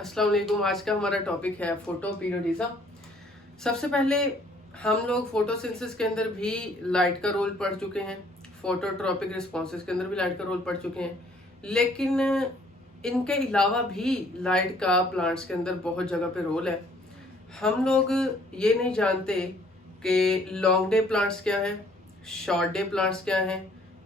अस्सलाम वालेकुम। आज का हमारा टॉपिक है फोटो पीरियडिज्म। सबसे पहले हम लोग फोटोसिंथेसिस के अंदर भी लाइट का रोल पढ़ चुके हैं, फोटोट्रॉपिक रिस्पॉन्सेस के अंदर भी लाइट का रोल पढ़ चुके हैं, लेकिन इनके अलावा भी लाइट का प्लांट्स के अंदर बहुत जगह पे रोल है। हम लोग ये नहीं जानते कि लॉन्ग डे प्लांट्स क्या है, शॉर्ट डे प्लांट्स क्या हैं,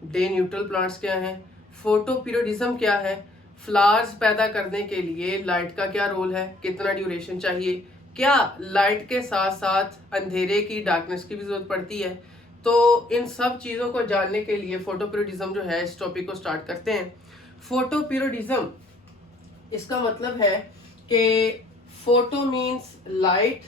डे न्यूट्रल प्लांट्स क्या हैं, फोटो पीरियडिज्म क्या है, फ्लावर्स पैदा करने के लिए लाइट का क्या रोल है, कितना ड्यूरेशन चाहिए, क्या लाइट के साथ साथ अंधेरे की डार्कनेस की भी जरूरत पड़ती है। तो इन सब चीज़ों को जानने के लिए फोटो पीरियडिज्म जो है इस टॉपिक को स्टार्ट करते हैं। फोटो पीरियडिज्म, इसका मतलब है कि फोटो मीन्स लाइट,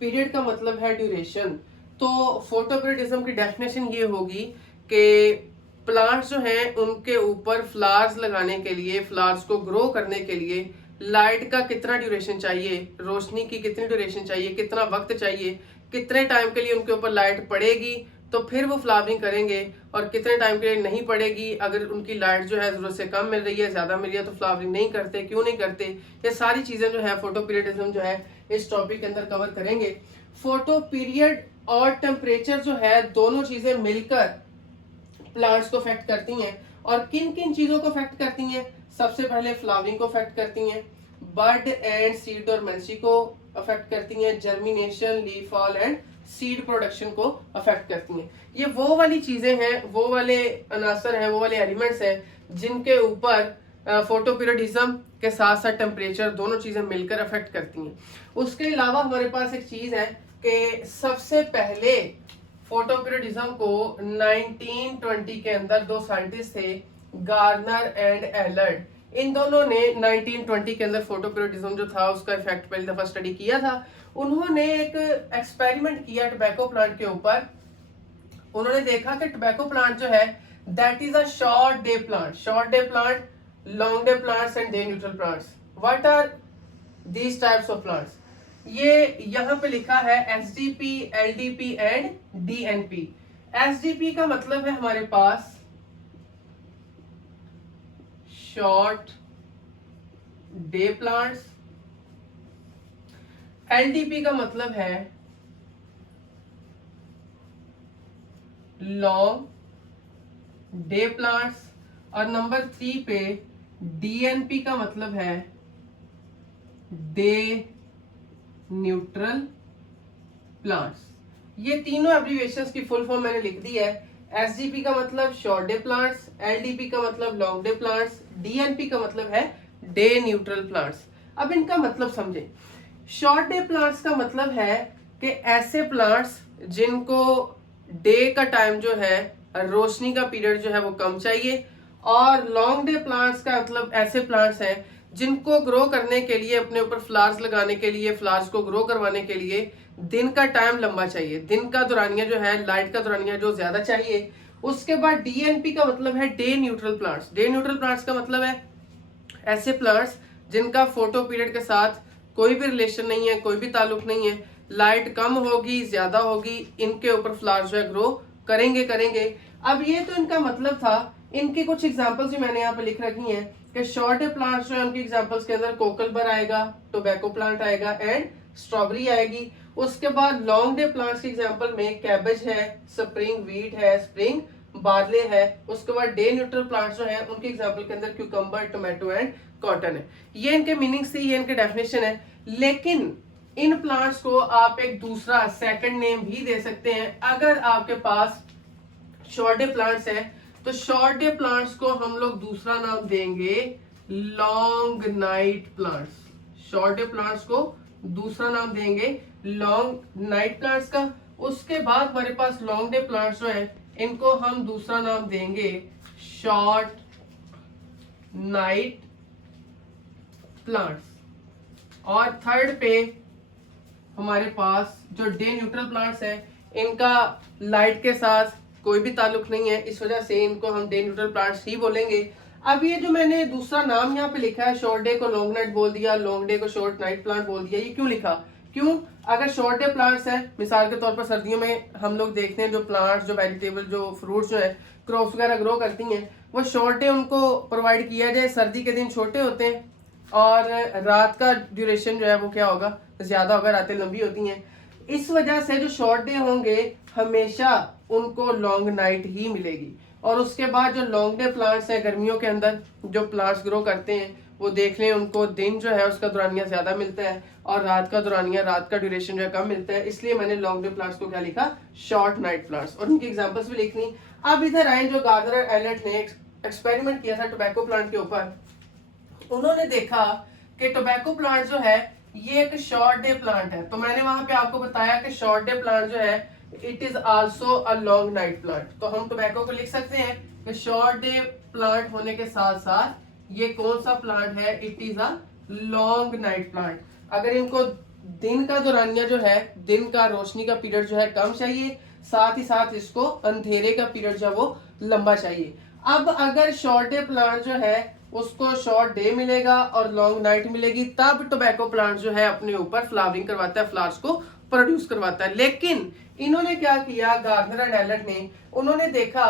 पीरियड का मतलब है ड्यूरेशन। तो फोटो पीरियडिज्म की डेफिनेशन ये होगी कि प्लांट्स जो हैं उनके ऊपर फ्लावर्स लगाने के लिए, फ्लावर्स को ग्रो करने के लिए लाइट का कितना ड्यूरेशन चाहिए, रोशनी की कितनी ड्यूरेशन चाहिए, कितना वक्त चाहिए, कितने टाइम के लिए उनके ऊपर लाइट पड़ेगी तो फिर वो फ्लावरिंग करेंगे, और कितने टाइम के लिए नहीं पड़ेगी, अगर उनकी लाइट जो है जरूरत से कम मिल रही है, ज्यादा मिल रही है तो फ्लावरिंग नहीं करते, क्यों नहीं करते। ये सारी चीजें जो है फोटो पीरियडिज्म जो है इस टॉपिक के अंदर कवर करेंगे। फोटो पीरियड और टेम्परेचर जो है दोनों चीजें मिलकर प्लांट्स को अफेक्ट करती हैं। और किन किन चीजों को अफेक्ट करती हैं? सबसे पहले फ्लावरिंग को अफेक्ट करती हैं, बर्ड एंड सीड डोरमेंसी को अफेक्ट करती हैं, germination, leaf fall and seed production को अफेक्ट करती हैं। ये वो वाली चीजें हैं, वो वाले अनासर हैं, वो वाले एलिमेंट्स हैं जिनके ऊपर फोटो पीरियडिज्म के साथ साथ टेम्परेचर दोनों चीजें मिलकर अफेक्ट करती हैं। उसके अलावा हमारे पास एक चीज है कि सबसे पहले फोटो पीरियडिज्म को 1920 के अंदर दो साइंटिस्ट थे, गार्नर एंड एलर्ड। इन दोनों ने 1920 के अंदर फोटो पीरियडिज्म जो था उसका इफेक्ट पहली दफा स्टडी किया था। उन्होंने एक एक्सपेरिमेंट किया टोबैको प्लांट के ऊपर। उन्होंने देखा कि टोबैको प्लांट जो है that is a short day plant, long day plants and day neutral plants. What are these types of plants? ये यहां पे लिखा है SDP, LDP and DNP. SDP का मतलब है हमारे पास शॉर्ट डे प्लांट्स, एलडीपी का मतलब है लॉन्ग डे प्लांट्स, और नंबर 3 पे डीएनपी का मतलब है डे न्यूट्रल प्लांट्स। ये तीनों एब्रीविएशंस की फुल फॉर्म मैंने लिख दी है। एसडीपी का मतलब शॉर्ट डे प्लांट्स, एलडीपी का मतलब लॉन्ग डे प्लांट्स, डीएनपी का मतलब है डे न्यूट्रल प्लांट्स। अब इनका मतलब समझें। शॉर्ट डे प्लांट्स का मतलब है कि ऐसे प्लांट्स जिनको डे का टाइम जो है, रोशनी का पीरियड जो है वो कम चाहिए, और लॉन्ग डे प्लांट्स का मतलब ऐसे प्लांट्स हैं जिनको ग्रो करने के लिए, अपने ऊपर फ्लावर्स लगाने के लिए, फ्लावर्स को ग्रो करवाने के लिए दिन का टाइम लंबा चाहिए, दिन का दौरानिया जो है, लाइट का दौरानिया जो ज्यादा चाहिए। उसके बाद डीएनपी का मतलब है day neutral plants. Day neutral plants का मतलब है ऐसे प्लांट्स जिनका फोटो पीरियड के साथ कोई भी रिलेशन नहीं है, कोई भी ताल्लुक नहीं है, लाइट कम होगी ज्यादा होगी, इनके ऊपर फ्लावर्स जो है ग्रो करेंगे। अब ये तो इनका मतलब था। इनकी कुछ एग्जांपल्स भी मैंने यहाँ पे लिख रखी हैं कि शॉर्ट डे प्लांट्स जो है उनकी एग्जांपल्स के अंदर कोकलबर आएगा, टोबैको प्लांट आएगा एंड स्ट्रॉबेरी आएगी। उसके बाद लॉन्ग डे प्लांट्स की एग्जांपल में कैबेज है, स्प्रिंग व्हीट है, स्प्रिंग बार्ले है। उसके बाद डे न्यूट्रल प्लांट्स जो है उनके एग्जांपल के अंदर क्यूकम्बर, टोमेटो एंड कॉटन है। ये इनके मीनिंग्स थी, ये इनके डेफिनेशन है। लेकिन इन प्लांट्स को आप एक दूसरा सेकंड नेम भी दे सकते हैं। अगर आपके पास शॉर्ट डे प्लांट्स है तो शॉर्ट डे प्लांट्स को हम लोग दूसरा नाम देंगे long night plants. Short day plants को दूसरा नाम देंगे लॉन्ग नाइट प्लांट्स का। उसके बाद हमारे पास लॉन्ग डे प्लांट्स जो है इनको हम दूसरा नाम देंगे शॉर्ट नाइट प्लांट्स। और थर्ड पे हमारे पास जो डे न्यूट्रल प्लांट्स हैं इनका लाइट के साथ कोई भी ताल्लुक नहीं है, इस वजह से इनको हम डे न्यूट्रल प्लांट्स ही बोलेंगे। अब ये जो मैंने दूसरा नाम यहाँ पे लिखा है, शॉर्ट डे को लॉन्ग नाइट बोल दिया, लॉन्ग डे को शॉर्ट नाइट प्लांट बोल दिया, ये क्यों लिखा? क्यों? अगर शॉर्ट डे प्लांट्स हैं, मिसाल के तौर पर सर्दियों में हम लोग देखते हैं जो प्लांट्स, जो वेजिटेबल, जो फ्रूट्स जो है, क्रॉप्स वगैरह ग्रो करती हैं, वो शॉर्ट डे उनको प्रोवाइड किया जाए। सर्दी के दिन छोटे होते हैं, और रात का ड्यूरेशन जो है वो क्या होगा, ज्यादा होगा, रातें लंबी होती हैं। इस वजह से जो शॉर्ट डे होंगे हमेशा उनको लॉन्ग नाइट ही मिलेगी। और उसके बाद जो लॉन्ग डे प्लांट्स हैं, गर्मियों के अंदर जो प्लांट्स ग्रो करते हैं, वो देख लें उनको दिन जो है उसका दौरानिया ज्यादा मिलता है और रात का दौरानिया, रात का ड्यूरेशन जो है कम मिलता है। इसलिए मैंने लॉन्ग डे प्लांट्स को क्या लिखा, शॉर्ट नाइट प्लांट्स, और उनकी एग्जांपल्स भी लिखनी। अब इधर आए, जो गार्डनर एलियट ने एक्सपेरिमेंट किया था टोबैको प्लांट के ऊपर, उन्होंने देखा कि टोबैको प्लांट जो है ये एक शॉर्ट डे प्लांट है। तो मैंने वहां पे आपको बताया कि शॉर्ट डे प्लांट जो है it is also a long night plant. तो हम टोबैको को लिख सकते हैं कि शॉर्ट डे प्लांट होने के साथ साथ ये कौन सा प्लांट है, it is a long night plant. अगर इनको दिन का दौरानिया जो है, दिन का रोशनी का पीरियड जो है कम चाहिए, साथ ही साथ इसको अंधेरे का पीरियड जो है वो लंबा चाहिए। अब अगर शॉर्ट डे प्लांट जो है उसको शॉर्ट डे मिलेगा और लॉन्ग नाइट मिलेगी, तब टोबैको प्लांट जो है अपने ऊपर फ्लावरिंग करवाता है, फ्लावर्स को प्रोड्यूस करवाता है। लेकिन इन्होंने क्या किया, गार्डनर एंड एलियट ने, उन्होंने देखा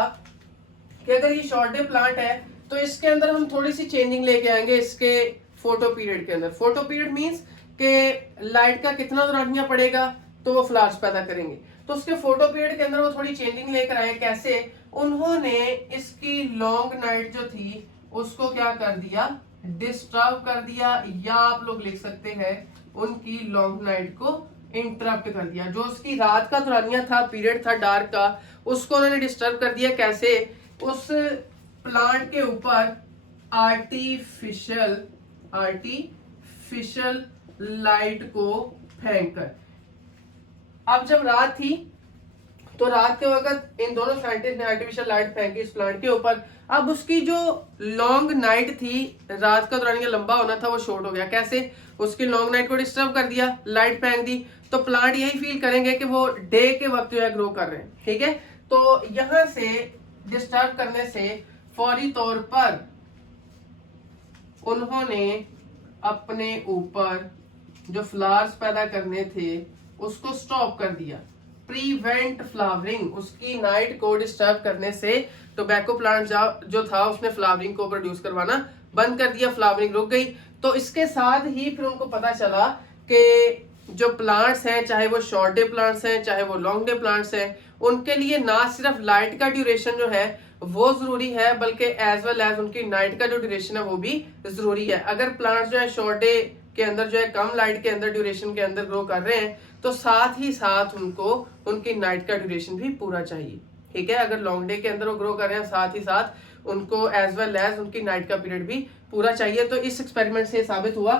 कि अगर ये शॉर्ट डे प्लांट है तो इसके अंदर हम थोड़ी सी चेंजिंग लेके आएंगे इसके फोटो पीरियड के अंदर। फोटो पीरियड मींस कि लाइट का कितना दौरानिया पड़ेगा तो वो फ्लावर्स पैदा करेंगे। तो उसके फोटो पीरियड के अंदर वो थोड़ी चेंजिंग लेकर आए। कैसे, उन्होंने इसकी लॉन्ग नाइट जो थी उसको क्या कर दिया, डिस्टर्ब कर दिया, या आप लोग लिख सकते हैं उनकी लॉन्ग नाइट को इंटरप्ट कर दिया। जो उसकी रात का दौरानिया था, पीरियड था डार्क का, उसको उन्होंने डिस्टर्ब कर दिया। कैसे, उस प्लांट के ऊपर आर्टिफिशियल लाइट को फेंक कर। अब जब रात थी तो रात के वक्त इन दोनों साइंटिस्ट ने आर्टिफिशियल लाइट फेंकी इस प्लांट के ऊपर। अब उसकी जो लॉन्ग नाइट थी, रात का दौरानिया लंबा होना था, वो शॉर्ट हो गया। कैसे, उसकी लॉन्ग नाइट को डिस्टर्ब कर दिया, लाइट फेंक दी, तो प्लांट यही फील करेंगे कि वो डे के वक्त जो है ग्रो कर रहे हैं। ठीक है, तो यहां से डिस्टर्ब करने से फौरी तौर पर उन्होंने अपने ऊपर जो फ्लावर्स पैदा करने थे उसको स्टॉप कर दिया। प्रीवेंट फ्लावरिंग, उसकी नाइट को डिस्टर्ब करने से टोबैको प्लांट जो था उसने फ्लावरिंग को प्रोड्यूस करवाना बंद कर दिया, फ्लावरिंग रुक गई। तो इसके साथ ही फिर उनको पता चला कि जो प्लांट्स हैं, चाहे वो शॉर्ट डे प्लांट्स हैं चाहे वो लॉन्ग डे प्लांट्स हैं, उनके लिए ना सिर्फ लाइट का ड्यूरेशन जो है वो जरूरी है, बल्कि एज वेल एज उनकी नाइट का जो ड्यूरेशन है वो भी जरूरी है। अगर प्लांट्स जो है शॉर्ट डे के अंदर जो है कम लाइट के अंदर ड्यूरेशन के अंदर ग्रो कर रहे हैं, तो साथ ही साथ उनको उनकी नाइट का ड्यूरेशन भी पूरा चाहिए। ठीक है, अगर लॉन्ग डे के अंदर वो ग्रो कर रहे हैं, साथ ही साथ उनको एज वेल एज उनकी नाइट का पीरियड भी पूरा चाहिए। तो इस एक्सपेरिमेंट से साबित हुआ।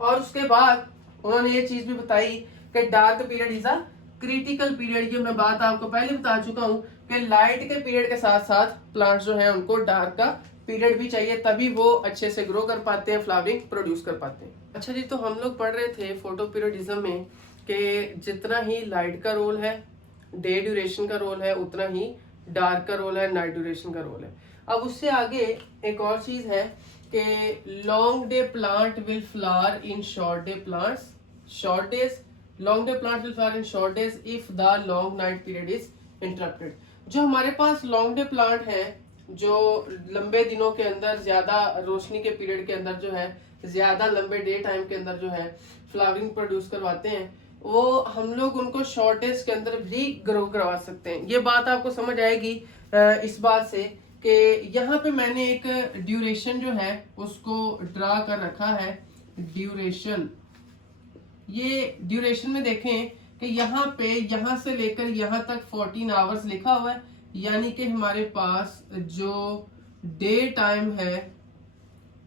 और उसके बाद उन्होंने ये चीज भी बताई कि dark period is a critical period. ये मैं बात आपको पहले बता चुका हूँ कि लाइट के पीरियड के साथ साथ प्लांट्स जो है उनको डार्क का पीरियड भी चाहिए, तभी वो अच्छे से ग्रो कर पाते हैं, फ्लावरिंग प्रोड्यूस कर पाते हैं। अच्छा जी, तो हम लोग पढ़ रहे थे फोटो पीरियडिज्म में कि जितना ही लाइट का रोल है, डे ड्यूरेशन का रोल है, उतना ही डार्क का रोल है, नाइट ड्यूरेशन का रोल है। अब उससे आगे एक और चीज है कि long day plant will flower in short day plants, short days, long day plant will flower in short days if the long night period is interrupted. जो हमारे पास लॉन्ग डे प्लांट है, जो लंबे दिनों के अंदर, ज्यादा रोशनी के पीरियड के अंदर जो है, ज्यादा लंबे डे टाइम के अंदर जो है फ्लावरिंग प्रोड्यूस करवाते हैं, वो हम लोग उनको शॉर्ट डेज के अंदर भी ग्रो करवा सकते हैं। ये बात आपको समझ आएगी इस बात से कि यहाँ पे मैंने एक ड्यूरेशन जो है उसको ड्रा कर रखा है। ड्यूरेशन, ये ड्यूरेशन में देखें कि यहाँ पे, यहाँ से लेकर यहाँ तक 14 आवर्स लिखा हुआ है, यानी कि हमारे पास जो डे टाइम है,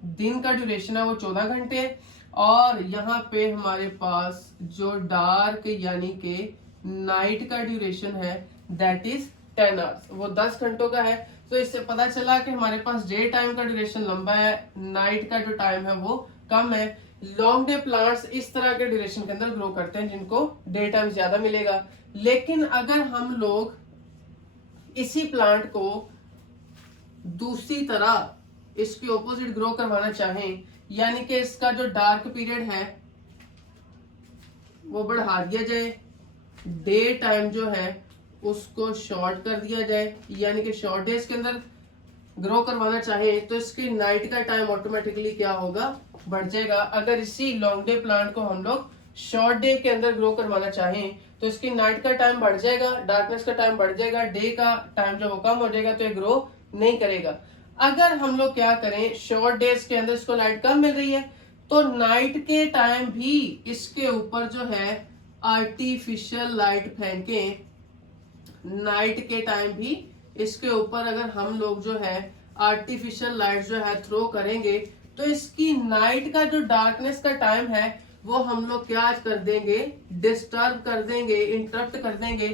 दिन का ड्यूरेशन है वो 14 घंटे, और यहाँ पे हमारे पास जो डार्क यानी कि नाइट का ड्यूरेशन है दैट इज 10 आवर्स, वो 10 घंटों का है। तो इससे पता चला कि हमारे पास डे टाइम का ड्यूरेशन लंबा है, नाइट का जो टाइम है वो कम है। लॉन्ग डे प्लांट्स इस तरह के ड्यूरेशन के अंदर ग्रो करते हैं जिनको डे टाइम ज्यादा मिलेगा। लेकिन अगर हम लोग इसी प्लांट को दूसरी तरह इसके ऑपोजिट ग्रो करवाना चाहें, यानी कि इसका जो डार्क पीरियड है वो बढ़ा दिया जाए, डे टाइम जो है उसको शॉर्ट कर दिया जाए, यानी कि शॉर्ट डेज के अंदर ग्रो करवाना चाहे, तो इसकी नाइट का टाइम ऑटोमेटिकली क्या होगा, बढ़ जाएगा। अगर इसी लॉन्ग डे प्लांट को हम लोग शॉर्ट डे के अंदर ग्रो करवाना चाहें तो इसकी नाइट का टाइम बढ़ जाएगा, डार्कनेस का टाइम बढ़ जाएगा, डे का टाइम जब वो कम हो जाएगा तो ये ग्रो नहीं करेगा। अगर हम लोग क्या करें, शॉर्ट डेज के अंदर इसको लाइट कम मिल रही है तो नाइट के टाइम भी इसके ऊपर जो है आर्टिफिशियल लाइट फेंकें। नाइट के टाइम भी इसके ऊपर अगर हम लोग जो है आर्टिफिशियल लाइट जो है थ्रो करेंगे तो इसकी नाइट का जो डार्कनेस का टाइम है वो हम लोग क्या कर देंगे, डिस्टर्ब कर देंगे, इंटरप्ट कर देंगे।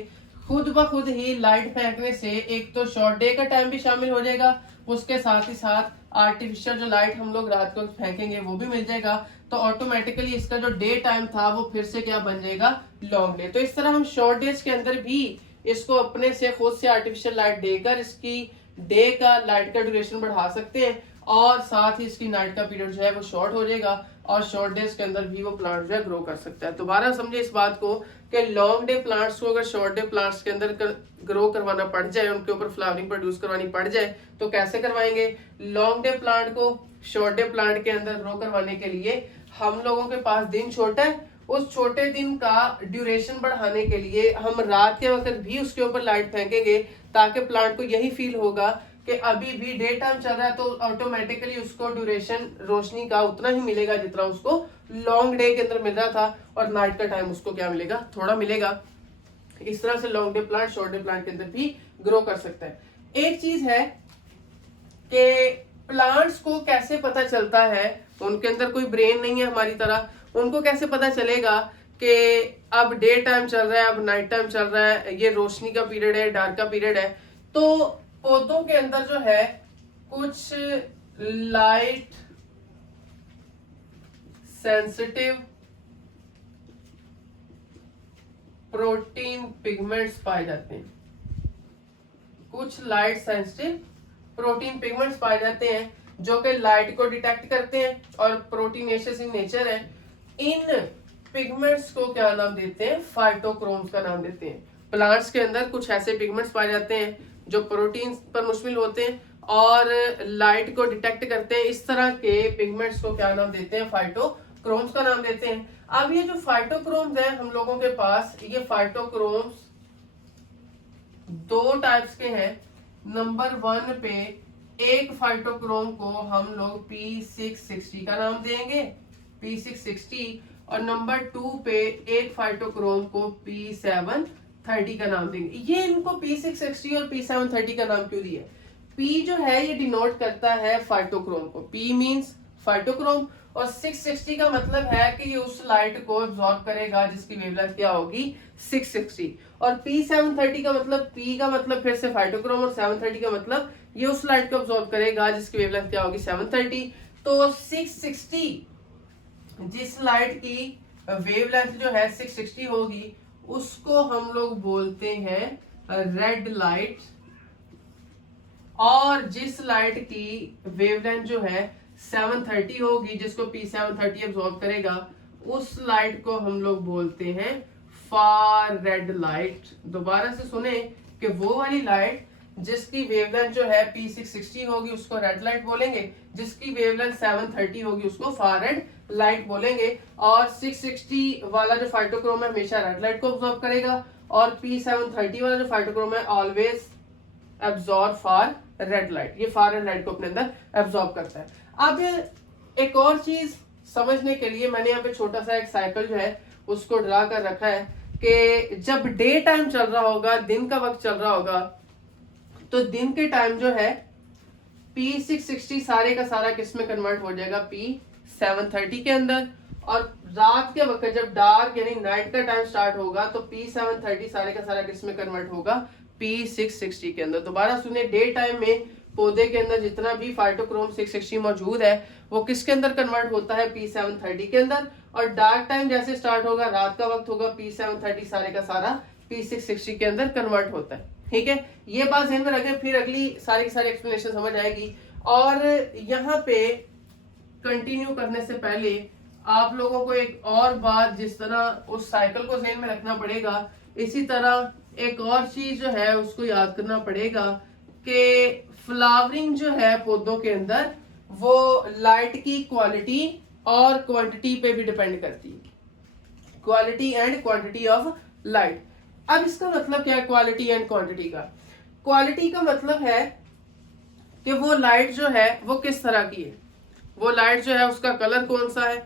खुद ब खुद ही लाइट फेंकने से एक तो शॉर्ट डे का टाइम भी शामिल हो जाएगा, उसके साथ ही साथ आर्टिफिशियल जो लाइट हम लोग रात को फेंकेंगे वो भी मिल जाएगा। तो ऑटोमेटिकली इसका जो डे टाइम था वो फिर से क्या बन जाएगा, लॉन्ग डे। तो इस तरह हम शॉर्ट डेज के अंदर भी इसको अपने से खुद से आर्टिफिशियल लाइट देकर इसकी डे का लाइट का ड्यूरेशन बढ़ा सकते हैं और साथ ही इसकी नाइट का पीरियड जो है वो शॉर्ट हो जाएगा और शॉर्ट डेज के अंदर भी वो प्लांट जो है ग्रो कर सकता है। दोबारा समझे इस बात को कि लॉन्ग डे प्लांट्स को अगर शॉर्ट डे प्लांट्स के अंदर ग्रो करवाना पड़ जाए, उनके ऊपर फ्लावरिंग प्रोड्यूस करवानी पड़ जाए तो कैसे करवाएंगे। लॉन्ग डे प्लांट को शॉर्ट डे प्लांट के अंदर ग्रो करवाने के लिए हम लोगों के पास दिन छोटा है, उस छोटे दिन का ड्यूरेशन बढ़ाने के लिए हम रात के वक्त भी उसके ऊपर लाइट फेंकेंगे ताकि प्लांट को यही फील होगा कि अभी भी डे टाइम चल रहा है, तो ऑटोमेटिकली उसको ड्यूरेशन रोशनी का उतना ही मिलेगा जितना उसको लॉन्ग डे के अंदर मिल रहा था और नाइट का टाइम उसको क्या मिलेगा, थोड़ा मिलेगा। इस तरह से long day plant short day plant के अंदर भी ग्रो कर सकता है। एक चीज है कि प्लांट्स को कैसे पता चलता है, उनके अंदर कोई ब्रेन नहीं है हमारी तरह, उनको कैसे पता चलेगा कि अब डे टाइम चल रहा है, अब नाइट टाइम चल रहा है, ये रोशनी का पीरियड है, डार्क का पीरियड है। तो पौधों के अंदर जो है कुछ लाइट सेंसिटिव प्रोटीन पिगमेंट्स पाए जाते हैं। कुछ लाइट सेंसिटिव प्रोटीन पिगमेंट्स पाए जाते हैं जो कि लाइट को डिटेक्ट करते हैं और प्रोटीनेशियस इन नेचर है। इन पिगमेंट्स को क्या नाम देते हैं, फाइटोक्रोम्स का नाम देते हैं। प्लांट्स के अंदर कुछ ऐसे पिगमेंट्स पाए जाते हैं जो प्रोटीन पर मुश्तमिल होते हैं और लाइट को डिटेक्ट करते हैं। इस तरह के पिगमेंट्स को क्या नाम देते हैं, फाइटोक्रोम्स का नाम देते हैं। अब ये जो फाइटोक्रोम्स है हम लोगों के पास, ये फाइटोक्रोम्स दो टाइप्स के हैं। नंबर 1 पे एक फाइटोक्रोम को हम लोग P660 का नाम देंगे, P660, और नंबर 2 पे एक फाइटोक्रोम को P730 का नाम देंगे। ये इनको P660 और P730 का नाम क्यों दिया? P जो है ये डिनोट करता है फाइटोक्रोम को, P मींस फाइटोक्रोम, और 660 का मतलब है कि ये उस लाइट को एब्जॉर्ब करेगा जिसकी वेवलेंथ क्या होगी, 660। और P730 का मतलब, P का मतलब फिर से फाइटोक्रोम और 730 का मतलब ये उस लाइट को एब्जॉर्ब करेगा जिसकी वेवलेंथ क्या होगी, 730। तो 660 जिस लाइट की वेवलेंथ जो है 660 होगी उसको हम लोग बोलते हैं रेड लाइट, और जिस लाइट की वेवलेंथ जो है 730 होगी जिसको P730 एब्जॉर्ब करेगा उस लाइट को हम लोग बोलते हैं फार रेड लाइट। दोबारा से सुने कि वो वाली लाइट जिसकी वेवलेंथ जो है P660 होगी उसको रेड लाइट बोलेंगे, जिसकी वेवलेंथ 730 होगी उसको फार रेड लाइट बोलेंगे। और 660 वाला जो फाइटोक्रोम है हमेशा रेड लाइट को एब्जॉर्ब करेगा और P730 वाला जो फाइटोक्रोम है always absorb far red light, ये फार रेड लाइट को अपने अंदर एब्जॉर्ब करता है। अब एक और चीज समझने के लिए मैंने यहाँ पे छोटा सा एक साइकिल जो है उसको ड्रा कर रखा है कि जब डे टाइम चल रहा होगा, दिन का वक्त चल रहा होगा, तो दिन के टाइम जो है P660 सारे का सारा किस में कन्वर्ट हो जाएगा, P730 के अंदर, और रात के वक्त जब डार्क यानी नाइट का टाइम स्टार्ट होगा तो P730 सारे का सारा किस में कन्वर्ट होगा, P660 के अंदर। दोबारा सुने, डे टाइम में पौधे के अंदर जितना भी फाइटोक्रोम 660 मौजूद है वो किसके अंदर कन्वर्ट होता है, P730 के अंदर, और डार्क टाइम जैसे स्टार्ट होगा, रात का वक्त होगा, P730 सारे का सारा P660 के अंदर कन्वर्ट होता है। ठीक है, ये बात ध्यान में रखें, फिर अगली सारी की सारी एक्सप्लेनेशन समझ आएगी। और यहाँ पे कंटिन्यू करने से पहले आप लोगों को एक और बात, जिस तरह उस साइकिल को ध्यान में रखना पड़ेगा, इसी तरह एक और चीज जो है उसको याद करना पड़ेगा कि फ्लावरिंग जो है पौधों के अंदर वो लाइट की क्वालिटी और क्वांटिटी पे भी डिपेंड करती है, quality and quantity of light. अब इसका मतलब क्या है क्वालिटी एंड क्वांटिटी का? क्वालिटी का मतलब है कि वो लाइट जो है वो किस तरह की है, वो लाइट जो है उसका कलर कौन सा है,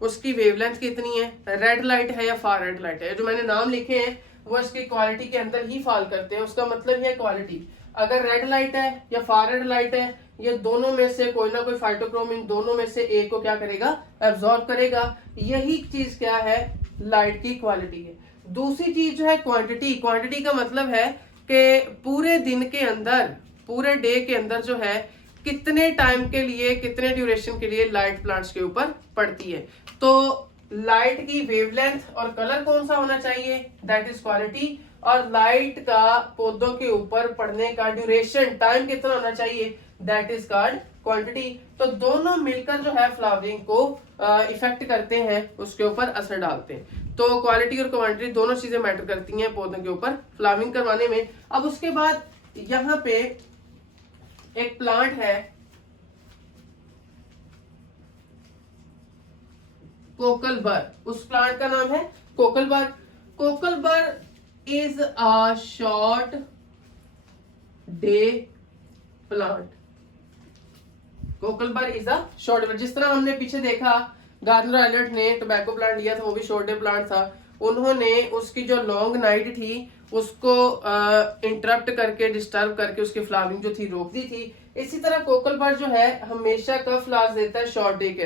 उसकी वेवलेंथ कितनी है, रेड लाइट है या फार रेड लाइट है। जो मैंने नाम लिखे हैं वो इसकी क्वालिटी के अंदर ही फॉल करते हैं, उसका मतलब है क्वालिटी। अगर रेड लाइट है या फार रेड लाइट है, ये दोनों में से कोई ना कोई फाइटोक्रोम इन दोनों में से एक को क्या करेगा, एब्जॉर्ब करेगा। यही चीज क्या है, लाइट की क्वालिटी है। दूसरी चीज जो है क्वांटिटी। क्वांटिटी का मतलब है कि पूरे दिन के अंदर, पूरे डे के अंदर जो है कितने टाइम के लिए, कितने ड्यूरेशन के लिए लाइट प्लांट्स के ऊपर पड़ती है। तो लाइट की वेवलेंथ और कलर कौन सा होना चाहिए, दैट इज क्वालिटी। और लाइट का पौधों के ऊपर पड़ने का ड्यूरेशन, टाइम कितना होना चाहिए, दैट इज कॉल्ड क्वांटिटी। तो दोनों मिलकर जो है फ्लावरिंग को इफेक्ट करते हैं, उसके ऊपर असर डालते हैं। तो क्वालिटी और क्वांटिटी दोनों चीजें मैटर करती हैं पौधों के ऊपर फ्लावरिंग करवाने में। अब उसके बाद यहाँ पे एक प्लांट है कोकलबर, उस प्लांट का नाम है cocklebur. Cocklebur is a short day plant. Cocklebur is a short day, जिस तरह हमने पीछे देखा गार्डनर एलियट ने टोबैको प्लांट लिया था, वो भी शॉर्ट डे प्लांट था। उन्होंने उसकी जो लॉन्ग नाइट थी उसको इंटरप्ट करके, डिस्टर्ब करके उसकी फ्लावरिंग जो थी रोक दी थी। इसी तरह कोकलबर जो है हमेशा कब फ्लावर्स देता है, शॉर्ट डे के,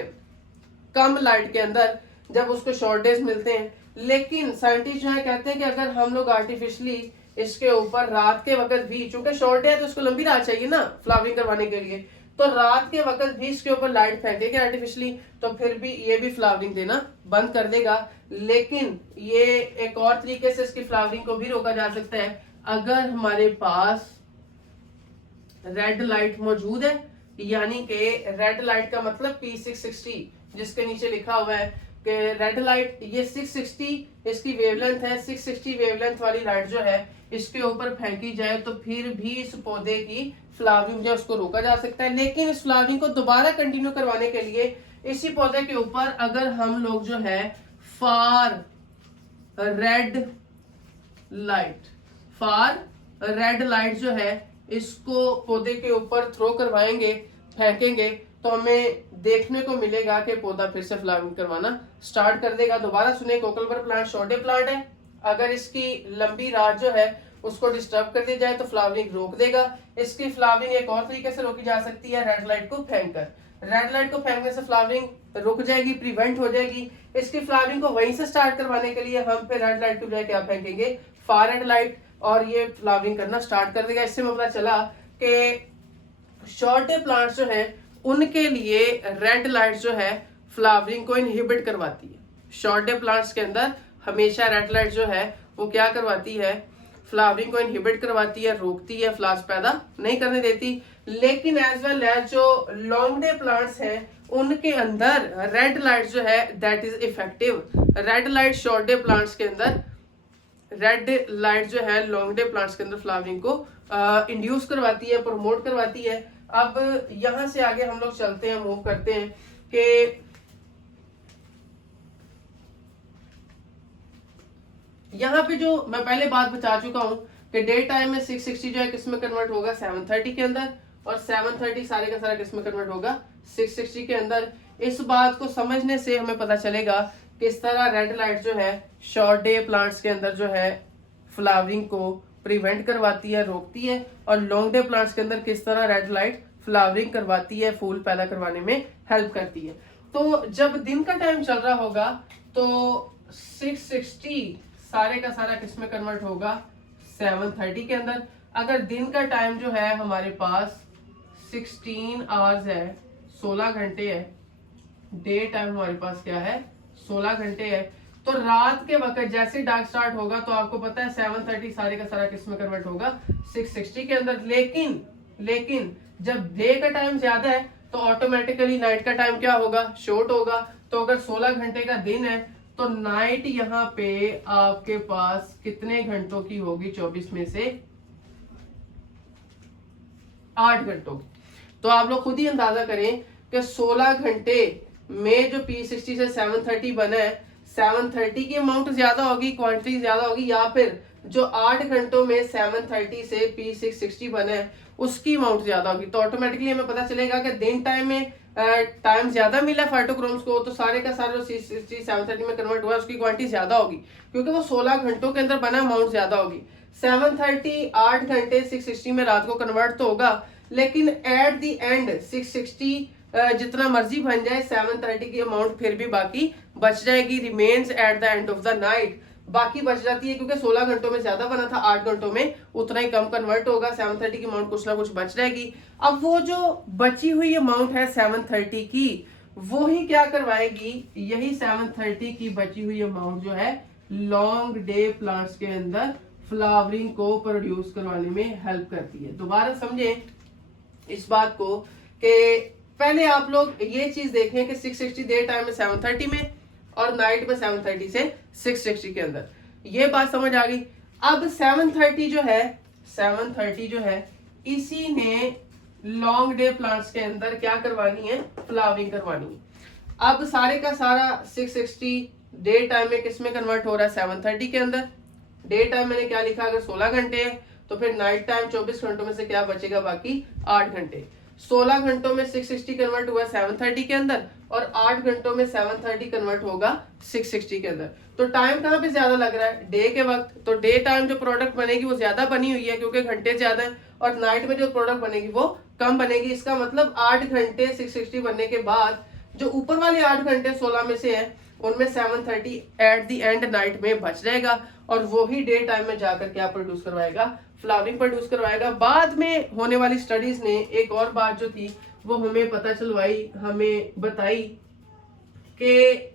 कम लाइट के अंदर, जब उसको शॉर्ट डेज मिलते हैं। लेकिन साइंटिस्ट जो है कहते हैं कि अगर हम लोग आर्टिफिशियली इसके ऊपर रात के वक्त भी, चूंकि शॉर्ट डे है तो उसको लंबी रात चाहिए ना फ्लावरिंग करवाने के लिए, तो रात के वक्त भी इसके ऊपर लाइट फेंकेंगे आर्टिफिशियली, तो फिर भी ये भी फ्लावरिंग देना बंद कर देगा। लेकिन ये एक और तरीके से इसकी फ्लावरिंग को भी रोका जा सकता है, अगर हमारे पास रेड लाइट मौजूद है, यानी कि रेड लाइट का मतलब P660, जिसके नीचे लिखा हुआ है कि रेड लाइट, ये 660 इसकी वेवलेंथ है, 660 वेवलेंथ वाली लाइट जो है इसके ऊपर फेंकी जाए तो फिर भी इस पौधे की फ्लावरिंग जो उसको रोका जा सकता है। लेकिन इस फ्लावरिंग को दोबारा कंटिन्यू करवाने के लिए इसी पौधे के ऊपर अगर हम लोग जो है फार रेड लाइट जो है इसको पौधे के ऊपर थ्रो करवाएंगे, फेंकेंगे, तो हमें देखने को मिलेगा कि पौधा फिर से फ्लावरिंग करवाना स्टार्ट कर देगा। दोबारा सुने, कोकलबर प्लांट शॉर्ट डे प्लांट है, अगर इसकी लंबी रात जो है उसको डिस्टर्ब कर दी जाए तो फ्लावरिंग रोक देगा। इसकी फ्लावरिंग एक और तरीके से रोकी जा सकती है, रेड लाइट को फेंककर। रेड लाइट को फेंकने से फ्लावरिंग रुक जाएगी, प्रिवेंट हो जाएगी। इसकी फ्लावरिंग को वहीं से स्टार्ट करवाने के लिए हम पे रेड लाइट को बजाय क्या फेंकेंगे, फार रेड लाइट, और ये फ्लावरिंग करना स्टार्ट कर देगा। इससे पता चला कि शॉर्ट डे प्लांट्स जो है उनके लिए रेड लाइट जो है फ्लावरिंग को इनहिबिट करवाती है। शॉर्ट डे प्लांट्स के अंदर हमेशा रेड लाइट जो है वो क्या करवाती है, फ्लावरिंग को इनहिबिट करवाती है, रोकती है, फ्लावर्स पैदा नहीं करने देती। लेकिन एज वेल एज जो लॉन्ग डे प्लांट्स हैं उनके अंदर रेड लाइट जो है that is effective. Red light short day plants के अंदर, रेड लाइट जो है लॉन्ग डे प्लांट्स के अंदर फ्लावरिंग को इंड्यूस करवाती है, प्रमोट करवाती है। अब यहां से आगे हम लोग चलते हैं, मूव करते हैं कि यहाँ पे जो मैं पहले बात बता चुका हूं कि डे टाइम में 660 जो है किसमें कन्वर्ट होगा, 730 के अंदर, और 730 सारे का सारा किसमें कन्वर्ट होगा, 660 के अंदर। इस बात को समझने से हमें पता चलेगा किस तरह रेड लाइट जो है शॉर्ट डे प्लांट्स के अंदर जो है फ्लावरिंग को प्रिवेंट करवाती है, रोकती है, और लॉन्ग डे प्लांट्स के अंदर किस तरह रेड लाइट फ्लावरिंग करवाती है, फूल पैदा करवाने में हेल्प करती है। तो जब दिन का टाइम चल रहा होगा तो 660 सारे का सारा किसमें कन्वर्ट होगा, 730 के अंदर। अगर दिन का टाइम जो है हमारे पास 16 आवर्स है, 16 घंटे है, डे टाइम हमारे पास क्या है, 16 घंटे है, तो रात के वक्त जैसे डार्क स्टार्ट होगा तो आपको पता है 730 सारे का सारा किसमें कन्वर्ट होगा, 660 के अंदर। लेकिन जब डे का टाइम ज्यादा है तो ऑटोमेटिकली नाइट का टाइम क्या होगा, शॉर्ट होगा। तो अगर 16 घंटे का दिन है तो नाइट यहाँ पे आपके पास कितने घंटों की होगी, 24 में से 8 घंटों की। तो आप लोग खुद ही अंदाजा करें कि 16 घंटे में जो P60 से 730 बना है, 730 की अमाउंट ज्यादा होगी, क्वांटिटी ज्यादा होगी, या फिर जो 8 घंटों में 730 से P660 बना है उसकी अमाउंट ज्यादा होगी। तो ऑटोमेटिकली हमें पता चलेगा कि दिन टाइम में टाइम ज्यादा मिला फाइटोक्रोम्स को, तो सारे का सारा जो 660 730 में कन्वर्ट हुआ उसकी क्वांटिटी ज्यादा होगी, क्योंकि वो 16 घंटों के अंदर बना, अमाउंट ज्यादा होगी। 730 8 घंटे 660 में रात को कन्वर्ट तो होगा, लेकिन एट द एंड 660 जितना मर्जी बन जाए 730 की अमाउंट फिर भी बाकी बच जाएगी, remains at the end of the night, बाकी बच जाती है, क्योंकि 16 घंटों में ज्यादा बना था, 8 घंटों में उतना ही कम कन्वर्ट होगा, 730 की अमाउंट कुछ ना कुछ बच जाएगी। अब वो जो बची हुई अमाउंट है 730 की, वो ही क्या करवाएगी, यही 730 की बची हुई अमाउंट जो है लॉन्ग डे प्लांट्स के अंदर फ्लावरिंग को प्रोड्यूस करवाने में हेल्प करती है। दोबारा समझे इस बात को कि पहले आप लोग ये चीज देखें कि 660 डे टाइम में 730 में और नाइट में 730 से 660 के अंदर, ये बात समझ आ गई। अब 730 जो है इसी ने लॉन्ग डे प्लांट्स के अंदर क्या करवानी है, फ्लावरिंग करवानी है। अब सारे का सारा 660 डे टाइम में किस में कन्वर्ट हो रहा है, 730 के अंदर। डे टाइम मैंने क्या लिखा, अगर 16 घंटे है तो फिर नाइट टाइम 24 घंटों में से क्या बचेगा, बाकी 8 घंटे। 16 घंटों में 660 कन्वर्ट हुआ 730 के अंदर, और 8 घंटों में 730 कन्वर्ट होगा 660 के अंदर। तो टाइम कहाँ पे ज्यादा लग रहा है, डे के वक्त। तो डे टाइम जो प्रोडक्ट बनेगी वो ज्यादा बनी हुई है क्योंकि घंटे ज्यादा है, और नाइट में जो प्रोडक्ट बनेगी वो कम बनेगी। इसका मतलब 8 घंटे 660 बनने के बाद जो ऊपर वाले 8 घंटे 16 में से है उनमें 730 एट द एंड नाइट में बच जाएगा, और वो ही डे टाइम में जाकर क्या प्रोड्यूस करवाएगा, फ्लावरिंग प्रोड्यूस करवाएगा। बाद में होने वाली स्टडीज ने एक और बात जो थी वो हमें पता चलवाई, हमें बताई कि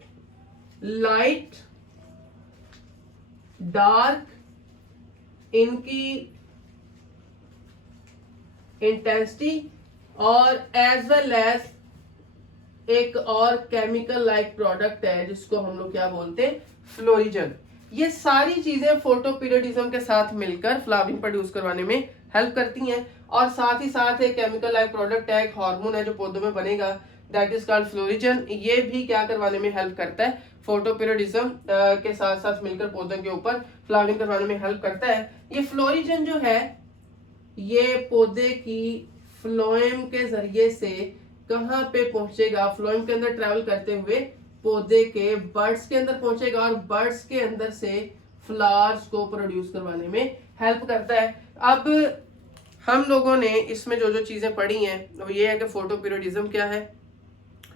लाइट डार्क इनकी इंटेंसिटी और एज वेल एज एक और केमिकल लाइक प्रोडक्ट है जिसको हम लोग क्या बोलते हैं, फ्लोरिजन। ये सारी चीजें फोटोपीरियोडिज्म के साथ मिलकर फ्लावरिंग प्रोड्यूस करवाने में हेल्प करती हैं, और साथ ही साथ एक केमिकल लाइक प्रोडक्ट है, एक हार्मोन है जो पौधों में बनेगा, दैट इज कॉल्ड फ्लोरिजन। ये भी क्या करवाने में हेल्प करता है, फोटोपीरियोडिज्म के साथ साथ मिलकर पौधों के ऊपर फ्लावरिंग करवाने में हेल्प करता है। ये फ्लोरिजन जो है ये पौधे की फ्लोएम के जरिए से कहाँ पे पहुंचेगा, फ्लोएम के अंदर ट्रेवल करते हुए पौधे के बर्ड्स के अंदर पहुंचेगा, और बर्ड्स के अंदर से फ्लावर्स को प्रोड्यूस करवाने में हेल्प करता है। अब हम लोगों ने इसमें जो जो चीजें पढ़ी हैं वो ये है कि फोटोपीरियोडिज्म क्या है,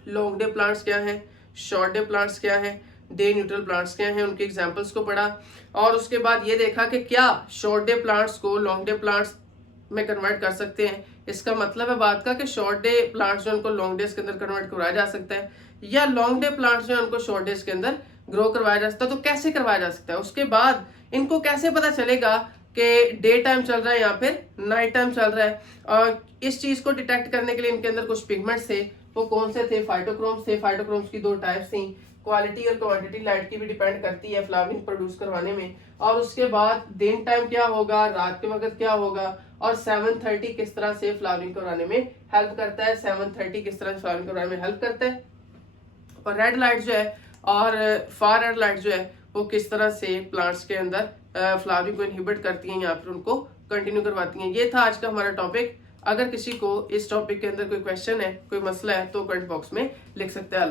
लॉन्ग डे प्लांट्स क्या है, शॉर्ट डे प्लांट्स क्या है, डे न्यूट्रल प्लांट्स क्या हैं, उनके एग्जांपल्स को पढ़ा, और उसके बाद ये देखा कि क्या शॉर्ट डे प्लांट्स को लॉन्ग डे प्लांट्स में कन्वर्ट कर सकते हैं। इसका मतलब है बात का कि शॉर्ट डे प्लांट्स जो उनको लॉन्ग डेज के अंदर कन्वर्ट करवाया जा सकता है, या लॉन्ग डे प्लांट्स जो उनको शॉर्ट डेज के अंदर ग्रो करवाया जा सकता है। तो कैसे करवाया जा सकता है, उसके बाद इनको कैसे पता चलेगा कि डे टाइम चल रहा है या फिर नाइट टाइम चल रहा है। और इस चीज को डिटेक्ट करने के लिए इनके अंदर कुछ पिगमेंट्स थे, वो कौन से थे, फाइटोक्रोम्स थे। फाइटोक्रोम्स की 2 टाइप्स थी, क्वालिटी और क्वांटिटी लाइट की भी डिपेंड करती है फ्लावरिंग प्रोड्यूस करवाने में। और उसके बाद दिन टाइम क्या होगा, रात के वक्त क्या होगा, और 730 किस तरह से फ्लावरिंग करवाने में हेल्प करता है, 730 किस तरह से फ्लावरिंग करवाने में हेल्प करता है, और रेड लाइट जो है और फार रेड लाइट जो है वो किस तरह से प्लांट्स के अंदर फ्लावरिंग को इनहिबिट करती हैं या फिर उनको कंटिन्यू करवाती हैं। ये था आज का हमारा टॉपिक। अगर किसी को इस टॉपिक के अंदर कोई क्वेश्चन है, कोई मसला है तो कमेंट बॉक्स में लिख सकते हैं।